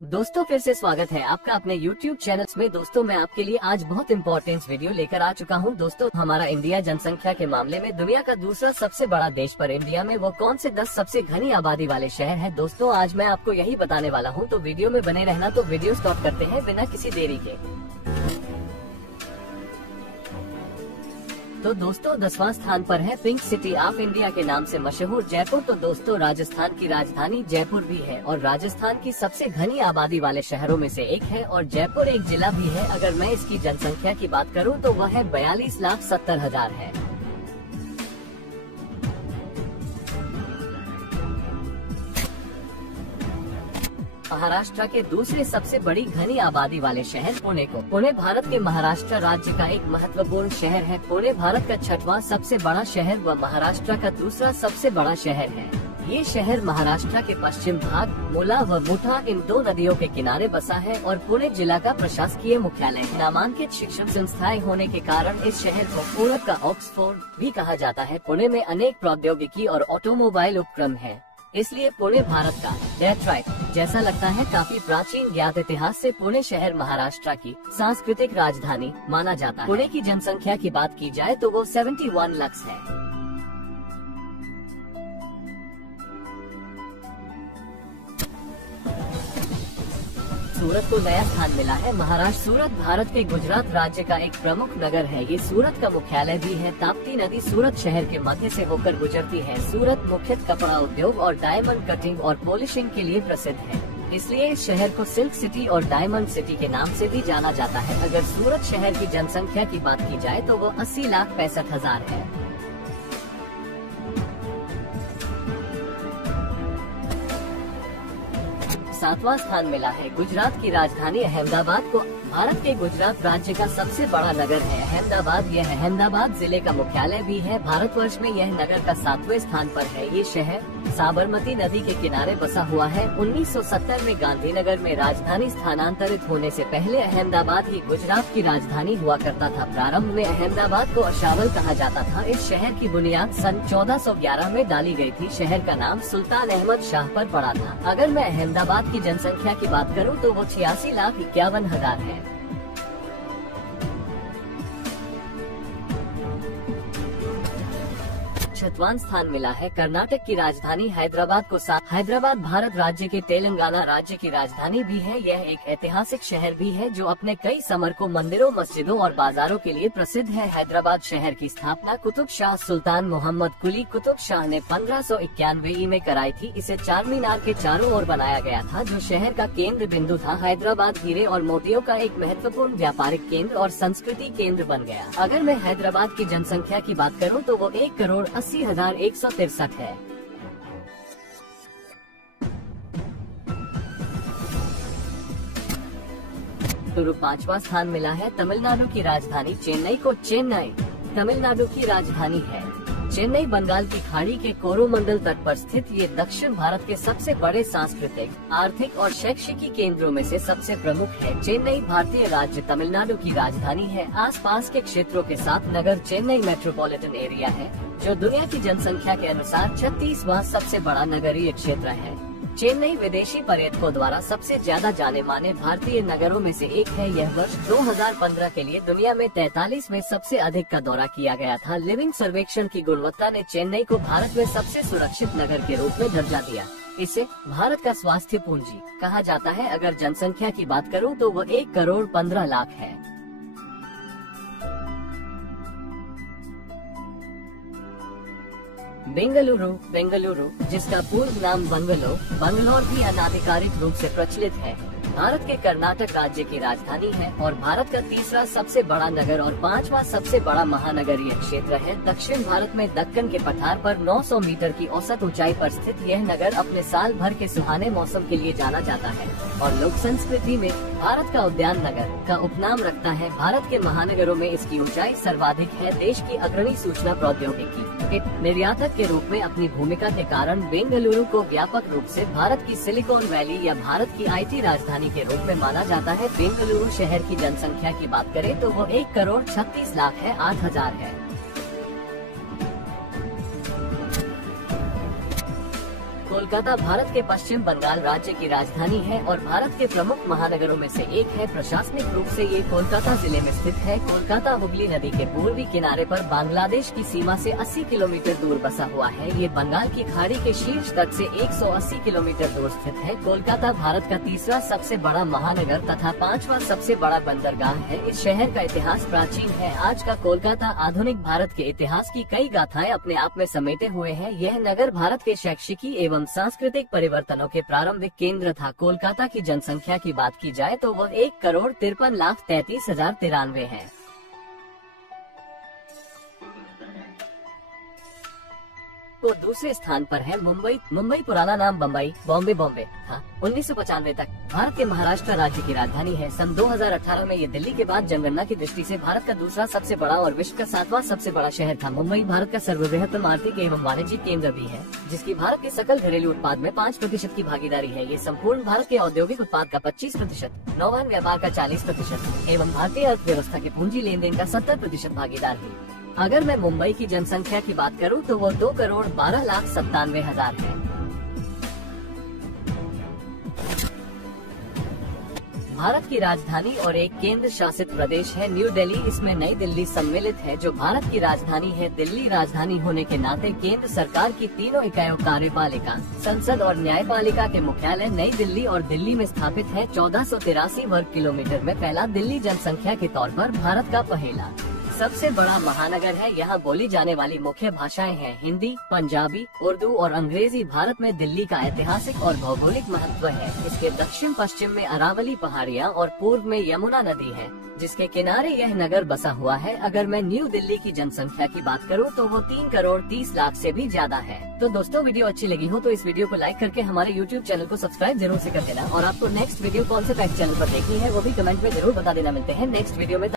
दोस्तों फिर से स्वागत है आपका अपने YouTube चैनल में। दोस्तों मैं आपके लिए आज बहुत इम्पोर्टेंट वीडियो लेकर आ चुका हूं। दोस्तों हमारा इंडिया जनसंख्या के मामले में दुनिया का दूसरा सबसे बड़ा देश, पर इंडिया में वो कौन से 10 सबसे घनी आबादी वाले शहर हैं। दोस्तों आज मैं आपको यही बताने वाला हूं, तो वीडियो में बने रहना। तो वीडियो स्टार्ट करते हैं बिना किसी देरी के। तो दोस्तों 10वां स्थान पर है पिंक सिटी ऑफ इंडिया के नाम से मशहूर जयपुर। तो दोस्तों राजस्थान की राजधानी जयपुर भी है और राजस्थान की सबसे घनी आबादी वाले शहरों में से एक है, और जयपुर एक जिला भी है। अगर मैं इसकी जनसंख्या की बात करूं तो वह है 42,70,000 है। महाराष्ट्र के दूसरे सबसे बड़ी घनी आबादी वाले शहर पुणे को। पुणे भारत के महाराष्ट्र राज्य का एक महत्वपूर्ण शहर है। पुणे भारत का 6वां सबसे बड़ा शहर व महाराष्ट्र का दूसरा सबसे बड़ा शहर है। ये शहर महाराष्ट्र के पश्चिम भाग मुला व मुठा इन दो नदियों के किनारे बसा है और पुणे जिला का प्रशासकीय मुख्यालय है। नामांकित शिक्षण संस्थाएं होने के कारण इस शहर को पूरब का ऑक्सफोर्ड भी कहा जाता है। पुणे में अनेक प्रौद्योगिकी और ऑटोमोबाइल उपक्रम है, इसलिए पुणे भारत का डेट्रॉइट जैसा लगता है। काफी प्राचीन ज्ञात इतिहास से पुणे शहर महाराष्ट्र की सांस्कृतिक राजधानी माना जाता है। पुणे की जनसंख्या की बात की जाए तो वो 71 लाख है। सूरत को नया स्थान मिला है। महाराष्ट्र सूरत भारत के गुजरात राज्य का एक प्रमुख नगर है। ये सूरत का मुख्यालय भी है। ताप्ती नदी सूरत शहर के मध्य से होकर गुजरती है। सूरत मुख्यतः कपड़ा उद्योग और डायमंड कटिंग और पॉलिशिंग के लिए प्रसिद्ध है, इसलिए इस शहर को सिल्क सिटी और डायमंड सिटी के नाम से भी जाना जाता है। अगर सूरत शहर की जनसंख्या की बात की जाए तो वो 80,65,000 है। 7वां स्थान मिला है गुजरात की राजधानी अहमदाबाद को। भारत के गुजरात राज्य का सबसे बड़ा नगर है अहमदाबाद। यह अहमदाबाद जिले का मुख्यालय भी है। भारतवर्ष में यह नगर का 7वें स्थान पर है। ये शहर साबरमती नदी के किनारे बसा हुआ है। 1970 में गांधीनगर में राजधानी स्थानांतरित होने से पहले अहमदाबाद ही गुजरात की राजधानी हुआ करता था। प्रारंभ में अहमदाबाद को अशावल कहा जाता था। इस शहर की बुनियाद सन 1411 में डाली गई थी। शहर का नाम सुल्तान अहमद शाह पर पड़ा था। अगर मैं अहमदाबाद की जनसंख्या की बात करूं तो वो 86,51,000 है। छठवां स्थान मिला है कर्नाटक की राजधानी हैदराबाद को। हैदराबाद भारत राज्य के तेलंगाना राज्य की राजधानी भी है। यह एक ऐतिहासिक शहर भी है जो अपने कई स्मारकों, मंदिरों, मस्जिदों और बाजारों के लिए प्रसिद्ध है। हैदराबाद शहर की स्थापना कुतुब शाह सुल्तान मोहम्मद कुली कुतुब शाह ने 1591 में कराई थी। इसे चार मीनार के चारों ओर बनाया गया था, जो शहर का केंद्र बिंदु था। हैदराबाद हीरे और मोतियों का एक महत्वपूर्ण व्यापारिक केंद्र और संस्कृति केंद्र बन गया। अगर मैं हैदराबाद की जनसंख्या की बात करूं तो वो 1,80,163 है। तो 5वां स्थान मिला है तमिलनाडु की राजधानी चेन्नई को। चेन्नई तमिलनाडु की राजधानी है। चेन्नई बंगाल की खाड़ी के कोरोमंडल तट पर स्थित ये दक्षिण भारत के सबसे बड़े सांस्कृतिक, आर्थिक और शैक्षिक केंद्रों में से सबसे प्रमुख है। चेन्नई भारतीय राज्य तमिलनाडु की राजधानी है। आसपास के क्षेत्रों के साथ नगर चेन्नई मेट्रोपॉलिटन एरिया है, जो दुनिया की जनसंख्या के अनुसार 36वां सबसे बड़ा नगरीय क्षेत्र है। चेन्नई विदेशी पर्यटकों द्वारा सबसे ज्यादा जाने माने भारतीय नगरों में से एक है। यह वर्ष 2015 के लिए दुनिया में 43 में सबसे अधिक का दौरा किया गया था। लिविंग सर्वेक्षण की गुणवत्ता ने चेन्नई को भारत में सबसे सुरक्षित नगर के रूप में दर्जा दिया। इसे भारत का स्वास्थ्य पूंजी कहा जाता है। अगर जनसंख्या की बात करूं तो वो 1,15,00,000 है। बेंगलुरु जिसका पूर्व नाम बंगलौर भी अनाधिकारिक रूप से प्रचलित है, भारत के कर्नाटक राज्य की राजधानी है और भारत का तीसरा सबसे बड़ा नगर और 5वां सबसे बड़ा महानगरीय क्षेत्र है। दक्षिण भारत में दक्कन के पठार पर 900 मीटर की औसत ऊंचाई पर स्थित यह नगर अपने साल भर के सुहाने मौसम के लिए जाना जाता है और लोक संस्कृति में भारत का उद्यान नगर का उपनाम रखता है। भारत के महानगरों में इसकी ऊंचाई सर्वाधिक है। देश की अग्रणी सूचना प्रौद्योगिकी एक निर्यातक के रूप में अपनी भूमिका के कारण बेंगलुरु को व्यापक रूप से भारत की सिलिकॉन वैली या भारत की IT राजधानी के रूप में माना जाता है। बेंगलुरु शहर की जनसंख्या की बात करें तो वो 1,36,00,000 है, 8,000 है। कोलकाता भारत के पश्चिम बंगाल राज्य की राजधानी है और भारत के प्रमुख महानगरों में से एक है। प्रशासनिक रूप से ये कोलकाता जिले में स्थित है। कोलकाता हुगली नदी के पूर्वी किनारे पर बांग्लादेश की सीमा से 80 किलोमीटर दूर बसा हुआ है। ये बंगाल की खाड़ी के शीर्ष तट से 180 किलोमीटर दूर स्थित है। कोलकाता भारत का तीसरा सबसे बड़ा महानगर तथा 5वां सबसे बड़ा बंदरगाह है। इस शहर का इतिहास प्राचीन है। आज का कोलकाता आधुनिक भारत के इतिहास की कई गाथाएं अपने आप में समेटे हुए है। यह नगर भारत के शैक्षिकी एवं सांस्कृतिक परिवर्तनों के प्रारंभिक केंद्र था। कोलकाता की जनसंख्या की बात की जाए तो वह 1,53,33,093 है। तो दूसरे स्थान पर है मुंबई। मुंबई पुराना नाम बम्बई बॉम्बे था। 1995 तक भारत के महाराष्ट्र राज्य की राजधानी है। सन 2018 में ये दिल्ली के बाद जनगणना की दृष्टि से भारत का दूसरा सबसे बड़ा और विश्व का 7वां सबसे बड़ा शहर था। मुंबई भारत का सर्वबृहत्तम आर्थिक एवं वाणिज्यिक केंद्र भी है, जिसकी भारत के सकल घरेलू उत्पाद में 5% की भागीदारी है। ये संपूर्ण भारत के औद्योगिक उत्पाद का 25%, नौवहन व्यापार का 40% एवं भारतीय अर्थव्यवस्था के पूंजी लेन देन का 70% भागीदार है। अगर मैं मुंबई की जनसंख्या की बात करूं तो वो 2,12,97,000 है। भारत की राजधानी और एक केंद्र शासित प्रदेश है न्यू दिल्ली। इसमें नई दिल्ली सम्मिलित है, जो भारत की राजधानी है। दिल्ली राजधानी होने के नाते केंद्र सरकार की तीनों इकाइयों कार्यपालिका, संसद और न्यायपालिका के मुख्यालय नई दिल्ली और दिल्ली में स्थापित है। 1483 वर्ग किलोमीटर में फैला दिल्ली जनसंख्या के तौर पर भारत का पहला सबसे बड़ा महानगर है। यहाँ बोली जाने वाली मुख्य भाषाएं हैं हिंदी, पंजाबी, उर्दू और अंग्रेजी। भारत में दिल्ली का ऐतिहासिक और भौगोलिक महत्व है। इसके दक्षिण पश्चिम में अरावली पहाड़ियाँ और पूर्व में यमुना नदी है, जिसके किनारे यह नगर बसा हुआ है। अगर मैं न्यू दिल्ली की जनसंख्या की बात करूँ तो वो 3,30,00,000 से भी ज्यादा है। तो दोस्तों, वीडियो अच्छी लगी हो तो इस वीडियो को लाइक करके हमारे YouTube चैनल को सब्सक्राइब जरूर से कर देना। और आपको नेक्स्ट वीडियो कौन से फैक्ट चैनल पर देखनी है वो भी कमेंट में जरूर बता देना। मिलते हैं नेक्स्ट वीडियो में।